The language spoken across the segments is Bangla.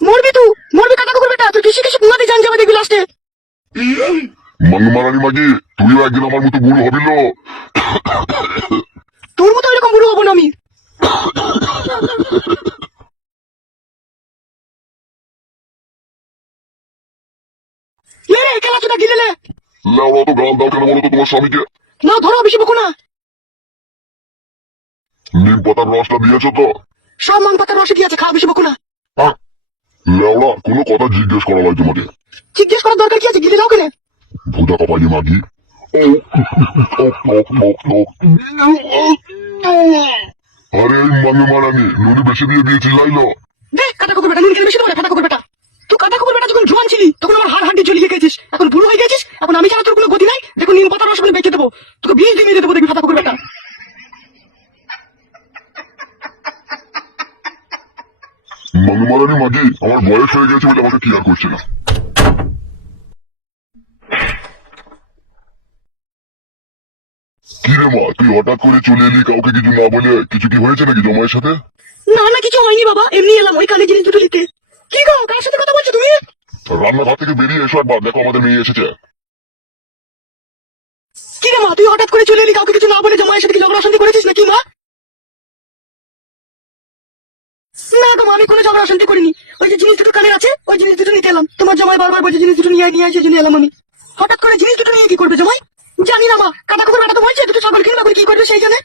মরবি তুই মরবি কাটা কুকুর বেটা তুই কিসে কিসে পুঙ্গাতে জান যাবে দেখবি লাস্টে মাংমারানি মাগি তুইও একদিন আমার মতো বুড়ো হবি তোর মতো এরকম বুড়ো হব না আমি। লে রে খেলা চোদা গিলে লে। লেওড়া তো গান দাও কেন বলো তো তোমার স্বামীকে? না ধরো বেশি বকো না। নিম পাতার রসটা দিয়েছ তো? সব মান পাতার রসে আছে খাওয়া বেশি বকো না। লেওড়া কোনো কথা জিজ্ঞেস করা হয় তোমাকে। জিজ্ঞেস করার দরকার কি আছে? গিলে দাও কেন ভোজা কপালি মাগি। আরে এই মাংমারানি নুনি বেশি দিয়ে দিয়ে চিল্লাইলো। দে কাটা কুকুর বেটা নুন বেশি দেবো কাটা কুকুর বেটা। তুই কাটা কুকুর বেটা যখন জোয়ান ছিলি তখন আমার হাড় হাড্ডি জ্বলিয়ে গেছিস এখন বুড়ো হয়ে গেছিস এখন আমি জানা তোর কোনো গতি নাই। দেখো নিম পাতার রস বলে বেঁচে দেবো তোকে বিষ দিয়ে দেবো দেখবি কাটা কুকুর বেটা মাংমারানি মাগি আমার বয়স হয়ে গেছে বলে আমাকে কেয়ার করছে না। কি রে মা তুই হঠাৎ করে চলে এলি কাউকে কিছু না বলে? কিছু কি হয়েছে নাকি জমায়ের সাথে? না না কিছু হয়নি বাবা এমনি এলাম ওই কানে জিনিস দুটো নিতে কি গো কার সাথে কথা বলছো তুমি? রান্নাঘর থেকে বেরিয়ে এসো একবার দেখো আমাদের মেয়ে এসেছে। কি রে মা তুই হঠাৎ করে চলে এলি কাউকে কিছু না বলে জামাইয়ের সাথে কি ঝগড়া অশান্তি করেছিস নাকি মা? না গো আমি কোনো ঝগড়া অশান্তি করিনি। ওই যে জিনিস দুটো কানে আছে ওই জিনিস দুটো নিতে এলাম। তোমার জামাই বারবার বলছে জিনিস দুটো নিয়ে নিয়ে আসে জন্য এলাম আমি। হঠাৎ করে জিনিস দুটো নিয়ে কি করবে জামাই? জানি না মা। কাটা কুকুর বেটা তো বলছে দুটো ছাগল কিনবে কি করবে সেই জানে?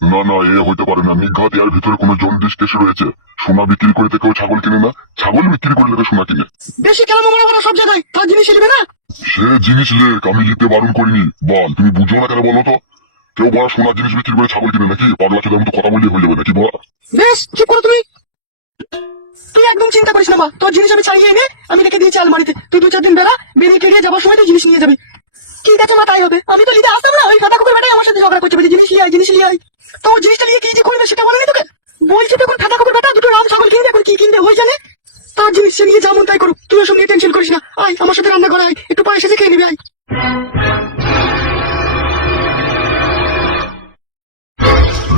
না না এ হইতে পারে না। নিঘাত এর ভিতরে কোনো জন্ডিস কেস রয়েছে। সোনা বিক্রি করে কেউ ছাগল কিনে না। ছাগল বিক্রি করে লোকে সোনা কিনে। বেশি কেলাম মারা মারা সব জায়গায়? তার জিনিস নেবে না? সে জিনিস লেক আমি নিতে বারণ করিনি। বল তুমি বুঝো না কেন বলো তো? কেউ বড় সোনার জিনিস বিক্রি করে ছাগল কিনে নাকি? পাগলা ছেলের মতো কথা বললে হয়ে যাবে নাকি বলা? বেশ চুপ করো তুমি। তুই একদম চিন্তা করিস না, মা। তোর জিনিস আমি চালিয়ে এনে আমি রেখে দিয়েছি আলমারিতে। তুই দু চার দিন বেড়া, বেরিয়ে কেড়িয়ে যাবার সময় তুই জিনিস নিয়ে যাবি। ঠিক আছে, মা, তাই হবে। আমি তো নিতে আসতাম না। ওই কাটা কুকুর বেটাই আমার সাথে ঝগড়া করছে। বলছে, জিনিস লিয়ে জিনিস লিয়ে আয়। তো ওর জিনিসটা নিয়ে কি যে করবে সেটা বলেনি তোকে? বলছি তো এখন কাটা কুকুর বেটা দুটো রাম ছাগল কিনবে এখন কি কিনবে, ওই জানে? তোর জিনিস সে নিয়ে যেমন তাই করুক। তুই ওসব নিয়ে টেনশন করিস না। আয়, আমার সাথে রান্না করা, আয়। একটু পরে এসে খেয়ে নিবি, আয়।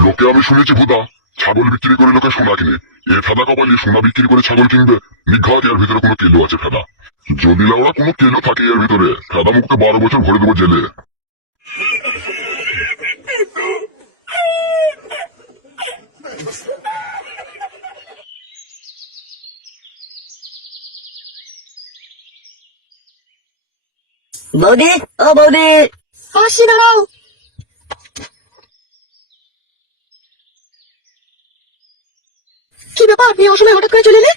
লোকে আমি শুনেছি ভুদা ছাগল বিক্রি করে লোকে সোনা কিনে। এ ফেদা কপালি সোনা বিক্রি করে ছাগল কিনবে? নিঘাত এর ভিতরে কোনো কেলো আছে ফেদা? যদি লাউড়া কোনো কেলো থাকে এর ভিতরে ফেদা মুখকে বারো বছর ভরে দেবো জেলে। বৌদি ও বৌদি। আসি দাঁড়াও। কি ব্যাপার? এই অসময় হঠাৎ করে চলে এলে?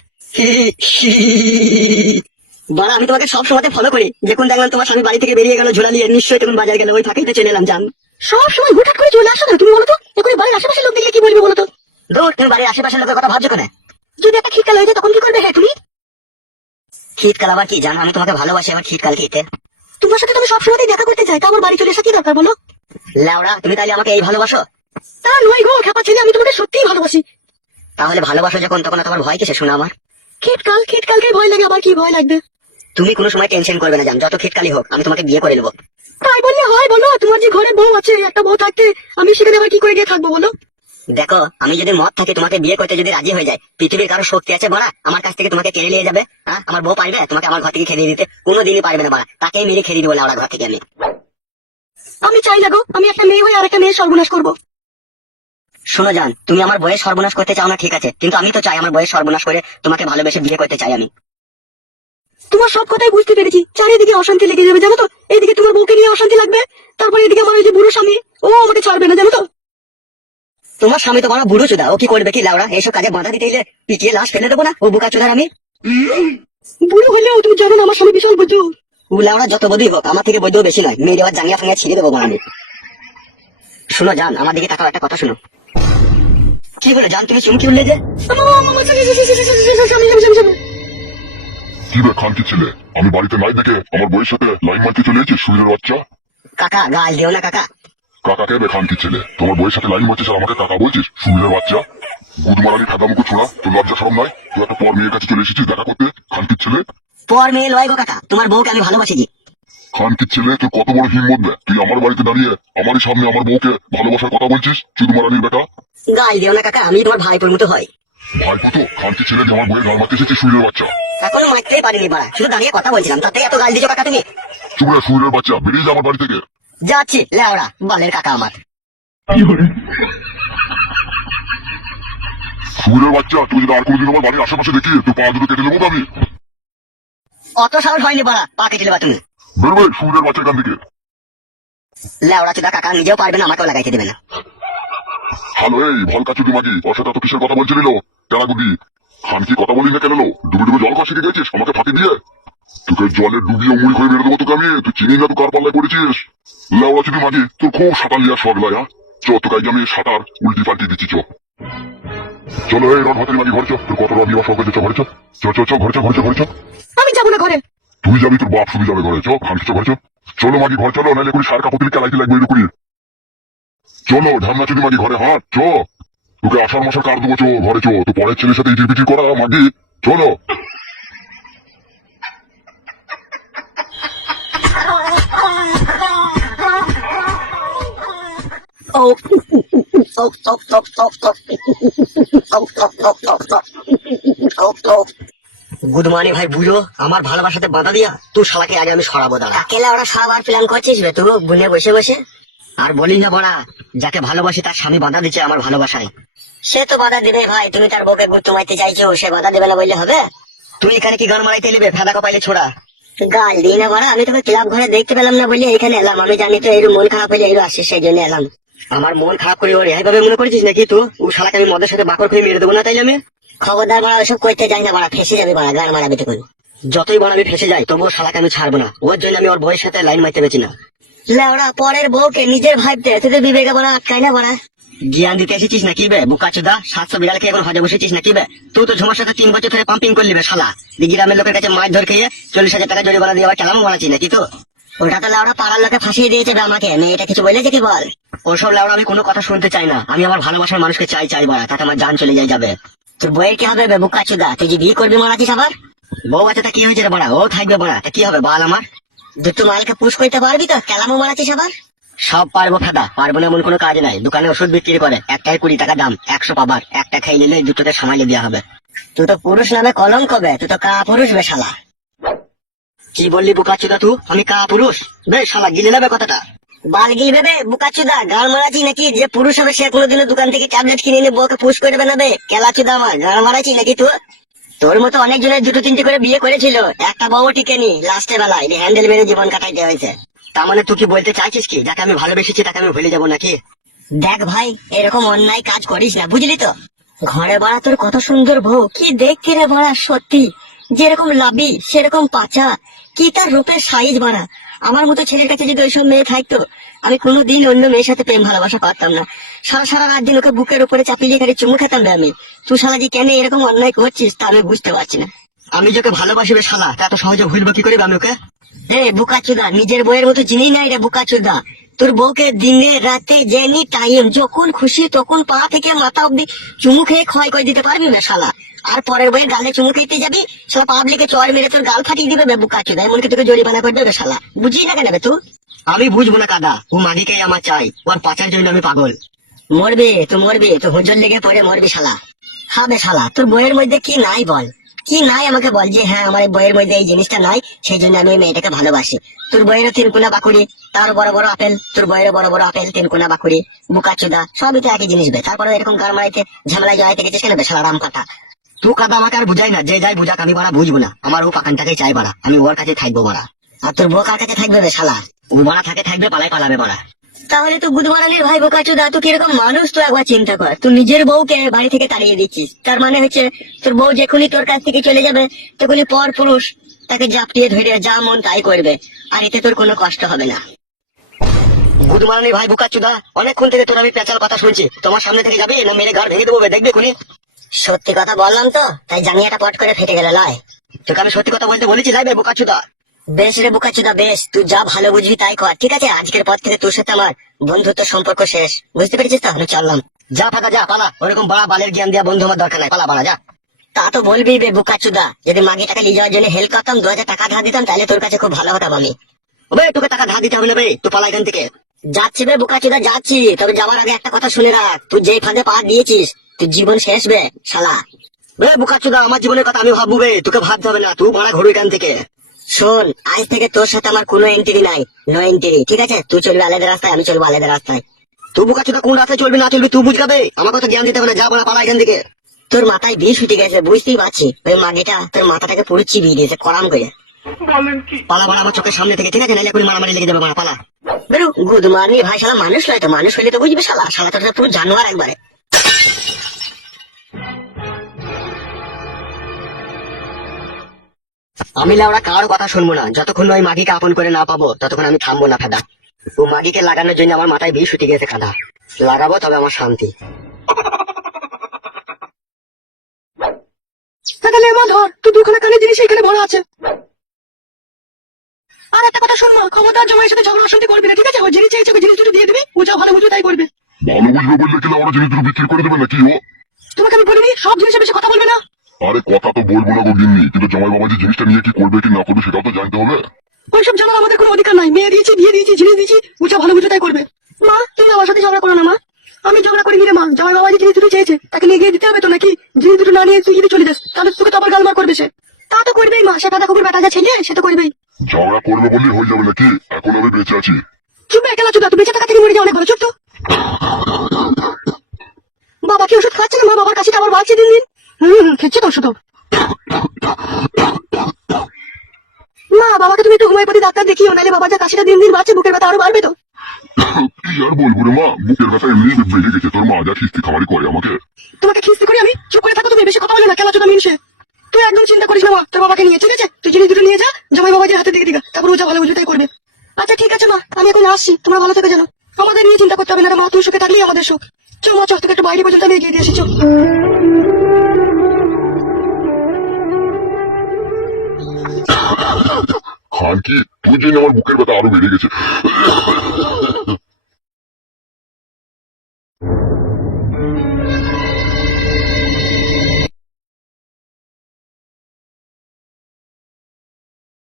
আমি তোমাকে সব সময় ফলো করি। যখন দেখলাম তোমার স্বামী বাড়ি থেকে বেরিয়ে গেল ঝোলা নিয়ে নিশ্চয়ই তখন বাজার গেল। ওই ফাঁকেই তো চলে এলাম জান। সব সময় হুটহাট করে চলে আসো না তুমি বলো তো? এখন বাড়ির আশেপাশে লোক দেখলে কি বলবে বলো তো? দূর তুমি বাড়ির আশেপাশের লোকের কথা ভাবছ কেন? যদি একটা শীতকাল হয়ে যায় তখন কি করবে? হ্যাঁ তুমি? শীতকাল আবার কি জানো? আমি তোমাকে ভালোবাসি আবার শীতকাল খেতে। তোমার সাথে তুমি সবসময় দেখা করতে চাই তা আমার বাড়ি চলে আসা কি দরকার বলো? লাউড়া তুমি তাহলে আমাকে এই ভালোবাসো? তা নয় গো খেপা ছেলে আমি তোমাকে সত্যিই ভালোবাসি। তাহলে ভালোবাসো যখন তখন তোমার ভয় কিসে শোনা আমার? শীতকাল শীতকালকে ভয় লাগে আবার কি ভয় লাগবে? তুমি কোনো সময় টেনশন করবে না জান যত শীতকালই হোক আমি তোমাকে বিয়ে করে নেব। তাই বললে হয় বলো তোমার যে ঘরে বউ আছে একটা বউ থাকতে আমি সেখানে আবার কি করে গিয়ে থাকব বলো? দেখো আমি যদি মত থাকে তোমাকে বিয়ে করতে যদি রাজি হয়ে যায় পৃথিবীর কারও শক্তি আছে বড়া আমার কাছ থেকে তোমাকে কেড়ে নিয়ে যাবে হ্যাঁ? আমার বউ পারবে তোমাকে আমার ঘর থেকে খেয়ে দিতে কোনোদিনই পারবে না বড়া তাকেই মেরে খেয়ে দিব লাউড়া ঘর থেকে আমি। আমি চাই লাগো আমি একটা মেয়ে হয়ে আর একটা মেয়ে সর্বনাশ করব। শোনো জান, তুমি আমার বয়স সর্বনাশ করতে চাও না, ঠিক আছে। কিন্তু আমি তো চাই আমার বয়স সর্বনাশ করে তোমাকে ভালোবেসে বিয়ে করতে চাই আমি। তোমার সব কথাই বুঝতে পেরেছি। চারিদিকে অশান্তি লেগে যাবে, জানো তো? এইদিকে তোমার বউকে নিয়ে অশান্তি লাগবে। তারপরে এদিকে আমার ওই যে বুড়ো স্বামী, ও আমাকে ছাড়বে না, জানো তো? তোমার স্বামী তো বড় বুড়ো চুদা, ও কি করবে কি লাউড়া? এইসব কাজে বাধা দিতে এলে পিটিয়ে লাশ ফেলে দেবো না, ও বুকা চুদার আমি? বুড়ো হলেও তুমি জানো আমার স্বামী বিশাল বুঝছ ও লাউড়া যত বধুই হোক, আমার থেকে বৈধ বেশি নয়। মেয়ে দেওয়ার জাঙ্গিয়া ফাঙ্গিয়া ছিঁড়ে দেবো আমি। শোনো জান, আমার দিকে তাকাও, একটা কথা শোনো। কি বলে জান তুমি চুমকি উঠলে যে? কি বে খানকি ছেলে? আমি বাড়িতে নাই দেখে আমার বইয়ের সাথে লাইন মারতে চলে এসেছিস সুইরের বাচ্চা? কাকা গাল দিও না কাকা। কাকাকে বে খানকি ছেলে? তোমার বইয়ের সাথে লাইন মারছিস আর আমাকে কাকা বলছিস সুইরের বাচ্চা? গুদমারানি খাদা মুখে ছোড়া তোর লজ্জা সরম নয় তুই একটা পর মেয়ের কাছে চলে এসেছিস দেখা করতে খানকির ছেলে? পর মেয়ে লয় গো কাকা। তোমার বউকে আমি ভালোবাসি জি খানকির ছেলে তোর কত বড় হিম্মত বে তুই আমার বাড়িতে দাঁড়িয়ে আমারই সামনে আমার বউকে ভালোবাসার কথা বলছিস চুদমারানির বেটা? গাল দিও না কাকা আমি তোমার ভাই ভাইপোর মতো হয়। ভাই কত খানকির ছেলে দিয়ে আমার বউয়ের গাল মারতে এসেছে শুইরের বাচ্চা। এখনও মারতেই পারিনি বাড়া শুধু দাঁড়িয়ে কথা বলছিলাম তাতে এত গাল দিছো কাকা তুমি? চুবড়া শুইরের বাচ্চা বেরিয়ে যা আমার বাড়ি থেকে। যাচ্ছি লেওড়া বালের কাকা আমার। শুইরের বাচ্চা তুই যদি আর কোনোদিন আমার বাড়ির আশেপাশে দেখি তুই পা দুটো কেটে নেব তো আমি। অত সাহস হয়নি বাড়া পা কেটে নেবা তুমি। বেরোবে শুইরের বাচ্চা এখান থেকে লেওড়া চুদা কাকা নিজেও পারবে না আমাকেও লাগাইতে দেবে না। হ্যালো এই ভলকা চুদি মাগি ওর সাথে এত কিসের কথা বলছিল টেরা গুদি খান কি কথা বলি না কেন লো? ডুবে ডুবে জল খাওয়া শিখে গেছিস? আমাকে ফাঁকি দিয়ে? তোকে জলে ডুবিয়ে মুড়ি করে মেরে দেবো তোকে আমি। তুই চিনি না তুই কার পাল্লায় পড়েছিস? লেওড়া চুদি মাগি তোর খুব সাঁতার লিয়া শখ হ্যাঁ? চ তোকে আমি সাঁতার উল্টি পাল্টি দিচ্ছি চ। চলো এই রড ভাতের মাগি ঘরে চ। তোর কত রবি শখ হয়েছে চ ঘরে চ। চ চ চ ঘরে চ ঘরে চ ঘরে চ। আমি যাব না ঘরে। তুই যাবি তোর বাপ শুধু যাবে ঘরে চো ঘাম কিছু ঘরে চলো মাগি ঘর চলো নাহলে করি সার কাপড় চালাইতে লাগবে এরকম চলো ঢামনা চুদি মাগি ঘরে হাঁট চো তোকে আষাঢ় মশা কার দেবো চো ঘরে চো তো পরের ছেলের সাথে ইচির পিচির করা মাগি চলো Oh, stop, stop, stop, stop. Oh, stop, stop, stop, stop. Oh, stop. Morning ভাই বুঝো আমার ভালোবাসাতে বাধা দিয়া তুই শালাকে আগে আমি সরাবো দাঁড়া। কেলা ওরা সবার প্ল্যান করছিস বে তুই বুনে বসে বসে। আর বলি না বড়া যাকে ভালোবাসি তার স্বামী বাধা দিচ্ছে আমার ভালোবাসায়। সে তো বাধা দিবে ভাই তুমি তার বউকে গুরুত্ব মাইতে চাইছো সে বাধা দেবে না বললে হবে? তুই এখানে কি গান মারাইতে এলিবে ফেদা কপাইলে ছোড়া? গাল দিই না বড়া আমি তোকে ক্লাব ঘরে দেখতে পেলাম না বলে এখানে এলাম। আমি জানি তো এর মন খারাপ হইলে এর আসিস সেই জন্য এলাম। আমার মন খারাপ করে ওর এইভাবে মনে করেছিস নাকি তুই? ও শালাকে আমি মদের সাথে বাকর করে মেরে দেবো না তাইলে আমি? খবরদার বড়া ওসব করতে যাই না বড়া ফেসে যাবে বড়া গান মারাবি তখন যতই বড় আমি ফেসে যাই তবুও শালাকে আমি ছাড়বো না। ওর জন্য আমি ওর বউয়ের সাথে লাইন মারতে পেরেছি না। লেওড়া পরের বউকে নিজের ভাবতে তুই বিবেকে বড়া আটকাই না বড়া। জ্ঞান দিতে এসেছিস নাকি বে বুকাচুদা সাতশো বিড়ালকে এখন হজে বসেছিস নাকি বে? তুই তো ঝুমার সাথে তিন বছর ধরে পাম্পিং করলি বে শালা। গ্রামের লোকের কাছে মাছ ধর খেয়ে চল্লিশ হাজার টাকা জরিমানা দিয়ে আবার চালামো বানাচ্ছি নাকি তো? ওটা তো লাউড়া পাড়ার লোকে ফাঁসিয়ে দিয়েছে আমাকে মেয়েটা কিছু বলেছে কি বল। ওসব লাউড়া আমি কোনো কথা শুনতে চাই না। আমি আমার ভালোবাসার মানুষকে চাই চাই বাড়া তাতে আমার জান চলে যায় যাবে। তোর বইয়ের কি হবে? বে বুকাচুদা তুই যে বিয়ে করবি মারাছিস আবার বউ আছে তা কি হয়েছে বাড়া? ও থাকবে বাড়া। তা কি হবে বাল আমার? দুটো মালকে পুশ করতে পারবি তো? কেলামো মারাছিস আবার সব পারব ফাদা পারব না এমন কোনো কাজ নাই। দোকানে ওষুধ বিক্রি করে। একটাই কুড়ি টাকা দাম। একশো পাবার। একটা খেয়ে নিলে দুটোকে সামালে দেওয়া হবে। তুই তো পুরুষ নামে কলঙ্ক বে। তুই তো কা পুরুষ বে শালা। কি বললি বুকাচুদা তুই? আমি কা পুরুষ বে শালা, গিলে নেবে কথাটা। বাল গিলবে বে বুকাচুদা গাল মারাছি নাকি যে পুরুষ হবে সে কোনোদিনও দোকান থেকে ট্যাবলেট কিনে নিয়ে বউকে পুশ করবে না বে কেলাচুদা আমার, গাল মারাছি নাকি তুই তোর মতো অনেকজনের দুটো তিনটে করে বিয়ে করেছিল, একটা বউ টিকেনি লাস্টের বেলায় হ্যান্ডেল মেরে জীবন কাটাইতে হয়েছে। তার মানে তুই কি বলতে চাইছিস কি, যাকে আমি ভালোবেসেছি তাকে আমি ভুলে যাব নাকি? দেখ ভাই, এরকম অন্যায় কাজ করিস না, বুঝলি তো? ঘরে বাড়া তোর কত সুন্দর বউ, কি দেখতে রে বাড়া সত্যি? যেরকম লাভি সেরকম পাচা, কি তার রূপের সাইজ বাড়া? আমার মতো ছেলের কাছে যদি ওইসব মেয়ে থাকতো আমি কোনোদিন অন্য মেয়ের সাথে প্রেম ভালোবাসা পারতাম না। সারা সারা রাত দিন ওকে বুকের উপরে চাপিয়ে খালি চুমু খেতাম রে আমি। তুই শালা যে কেন এরকম অন্যায় করছিস তা আমি বুঝতে পারছি না। আমি যাকে ভালোবাসবে শালা তা তো সহজে ভুলবো কি করে আমি ওকে? এ বুকাচুদা নিজের বইয়ের মতো জিনিস নাই রে বুকাচুদা। তোর বউকে দিনে রাতে জেনি টাইম যখন খুশি তখন পা থেকে মাথা অব্দি চুমু খেয়ে ক্ষয় করে দিতে পারবি না শালা। আর পরের বইয়ের গালে চুমু খেতে যাবি শালা পাবলিকে চর মেরে তোর গাল ফাটিয়ে দিবে বে বুকাচুদা এমনকি তোকে জরিমানা করে দেবে শালা। বুঝি না কেন তুই? আমি বুঝব না কাদা। ও মাগিকেই আমার চাই। ওর পাচার জন্য আমি পাগল। মরবে তো মরবে তো হুজুর লেগে পড়ে মরবি শালা। হবে শালা তোর বইয়ের মধ্যে কি নাই বল? কি নাই আমাকে বল যে হ্যাঁ আমার বইয়ের মধ্যে এই জিনিসটা নাই, সেই জন্য আমি মেয়েটাকে ভালোবাসি। তোর বইয়েরও তিনকুনা বাকুড়ি, তার বড় বড় আপেল, তোর বইয়েরও বড় বড় আপেল, তিনকুনা বাকুড়ি, বুকাচুদা, সবই তো একই জিনিস বে। তারপরে এরকম গান মারাইতে ঝামেলায় জড়াইতে গেছিস কেন বেশালা রাম কাটা তুই কাদা আমাকে আর বুঝাই না, যে যাই বুঝাক আমি বাড়া বুঝব না। আমার ও পাকানটাকেই চাই বাড়া, আমি ওর কাছে থাকব বাড়া। আর তোর বউ কার কাছে থাকবে বে, শালা? ও বাড়া থাকে, থাকবে পালাই পালাবে বাড়া। তাহলে তো বুধবারানির ভাই বোকাচুদা তুই কীরকম মানুষ? তো একবার চিন্তা কর। তুই নিজের বউকে বাড়ি থেকে তাড়িয়ে দিচ্ছিস। তার মানে হচ্ছে তোর বউ যখনই তোর কাছ থেকে চলে যাবে তখনই পর পুরুষ তাকে জাপটিয়ে ধরে যা মন তাই করবে। আর এতে তোর কোনো কষ্ট হবে না। বুধমারানি ভাই বুকাচুদা অনেকক্ষণ থেকে তোর আমি পেঁচাল কথা শুনছি। তোমার সামনে থেকে যাবি না মেরে ঘর ভেঙে দেবো দেখবে খুনি? সত্যি কথা বললাম তো তাই জানিয়াটা পট করে ফেটে গেল লয়। তোকে আমি সত্যি কথা বলতে বলেছি লাইবে বুকাচুদা বেশ রে বুকাচুদা বেশ, তুই যা ভালো বুঝবি তাই কর, ঠিক আছে? আজকের পর থেকে তোর সাথে আমার বন্ধুত্ব সম্পর্ক শেষ। বুঝতে পেরেছিস তো? আমি চললাম। যা ফাঁকা, যা, পালা। ওরকম বড়া বালের জ্ঞান দেওয়া বন্ধু আমার দরকার নাই। পালা পালা, যা। তা তো বলবি বে বুকাচুদা যদি মাগি টাকা নিয়ে যাওয়ার জন্য হেল্প করতাম, দু হাজার টাকা ধার দিতাম, তাহলে তোর কাছে খুব ভালো হতাম আমি। ওবে, তোকে টাকা ধার দিতে হবে না বে, তুই পালা এখান থেকে। যাচ্ছি বে বোকা চুদা, যাচ্ছি। তবে যাওয়ার আগে একটা কথা শুনে রাখ, তুই যেই ফাঁদে পা দিয়েছিস তুই জীবন শেষ বে, শালা। বে বোকা চুদা, আমার জীবনের কথা আমি ভাববো বে, তোকে ভাবতে হবে না, তুই ভাড়া ঘুরু এখান থেকে। শোন আজ থেকে তোর সাথে আমার কোনো এন্ট্রি নাই নো এন্ট্রি ঠিক আছে? তুই চলবি আলাদা রাস্তায় আমি চলবো আলাদা রাস্তায়। তুই বোকা চুদা কোন রাস্তায় চলবি না চলবি তুই বুঝগাবে আমার কথা জ্ঞান দিতে হবে না যা বলা পালা এখান থেকে। তোর মাথায় বিষ উঠে গেছে বুঝতেই পারছি। ওই মাগিটা তোর মাথাটাকে পুরো চিবিয়ে দিয়েছে করাম করে। পালা পালা আমার চোখের সামনে থেকে ঠিক আছে? নাহলে এখন মারামারি লেগে যাবে মারা পালা। বেরু গুদ মারনি ভাই শালা মানুষ নয় তো মানুষ হইলে তো বুঝবে শালা। শালা তো পুরো জানোয়ার একবারে। আমি লাউড়া কারোর কথা শুনব না। যতক্ষণ ওই মাগিকে আপন করে না পাবো ততক্ষণ আমি থামবো না ফেদা। ও মাগিকে লাগানোর জন্য আমার মাথায় বিষ উঠে গেছে খাদা লাগাবো তবে আমার শান্তি। তাহলে এমন ধর তুই দুখানা কানে জিনিস এখানে ভরা আছে। আর একটা কথা খবরদার সাথে ঝগড়া অশান্তি করবি না ঠিক আছে? ও জিনিস চেয়েছে ওই জিনিস দুটো দিয়ে দিবি ও যা ভালো বুঝবে তাই করবে। ভালো বুঝবে বললে কি ওরা জিনিস দুটো বিক্রি করে দেবে নাকি ও? তোমাকে আমি বলিনি সব জিনিসের বেশি কথা বলবে না। আরে কথা তো বলব না গো গিন্নি কিন্তু জামাই বাবা যে জিনিসটা নিয়ে কি করবে কি না করবে সেটাও তো জানতে হবে। ওইসব জানার আমাদের কোনো অধিকার নাই। মেয়ে দিয়েছি বিয়ে দিয়েছি জিনিস দিয়েছি যা ভালো বুঝবে তাই করবে। মা তুমি আমার সাথে ঝগড়া করো না মা। আমি ঝগড়া করিনি রে মা। জামাই বাবা যে জিনিস দুটো চেয়েছে তাকে নিয়ে গিয়ে দিতে হবে তো নাকি? জিনিস দুটো না নিয়ে তুই যদি চলে যাস তাহলে তোকে তো আবার গালমার করবে সে। তা তো করবেই মা সে কাদা কুকুর বেটা যা ছেলে সে তো করবেই। ঝগড়া করবে বললে হয়ে যাবে নাকি? এখন আমি বেঁচে আছি। চুপ একলা চুপ তুই বেঁচে থাকা থেকে মরে যাও অনেক ভালো চুপ তো। বাবা কি ওষুধ খাচ্ছে না মা বাবার কাছে আবার বাড়ছে দিন দিন। হম খেচ্ছে তো ওষুধ মা বাবাকে তুমি একটু হোমিওপ্যাথি ডাক্তার দেখিও নাহলে বাবা যা কাশিটা দিন দিন বাড়ছে বুকের ব্যথা আরও বাড়বে তো। কি আর বলব রে মা বুকের ব্যথা এমনি বেড়ে গেছে তোর মা যা খিস্তি খাবারই করে আমাকে। তোমাকে খিস্তি করি আমি? চুপ করে থাকো তুমি বেশি কথা বলে না কেলা চোদা মিনসে তুই একদম চিন্তা করিস না মা তোর বাবাকে নিয়ে ঠিক আছে? তুই জিনিস দুটো নিয়ে যা জামাই বাবাজির হাতে দিকে দিগা তারপর ও যা ভালো বুঝবে তাই করবে। আচ্ছা ঠিক আছে মা আমি এখন আসছি তোমরা ভালো থেকে জানো। আমাদের নিয়ে চিন্তা করতে হবে না মা তুই সুখে থাকলেই আমাদের সুখ। চো মা চো তোকে একটু বাইরে পর্যন্ত আমি এগিয়ে দিয়ে এসেছি খান কি তুই জন্য আমার বুকের ব্যথা আরও বেড়ে গেছে।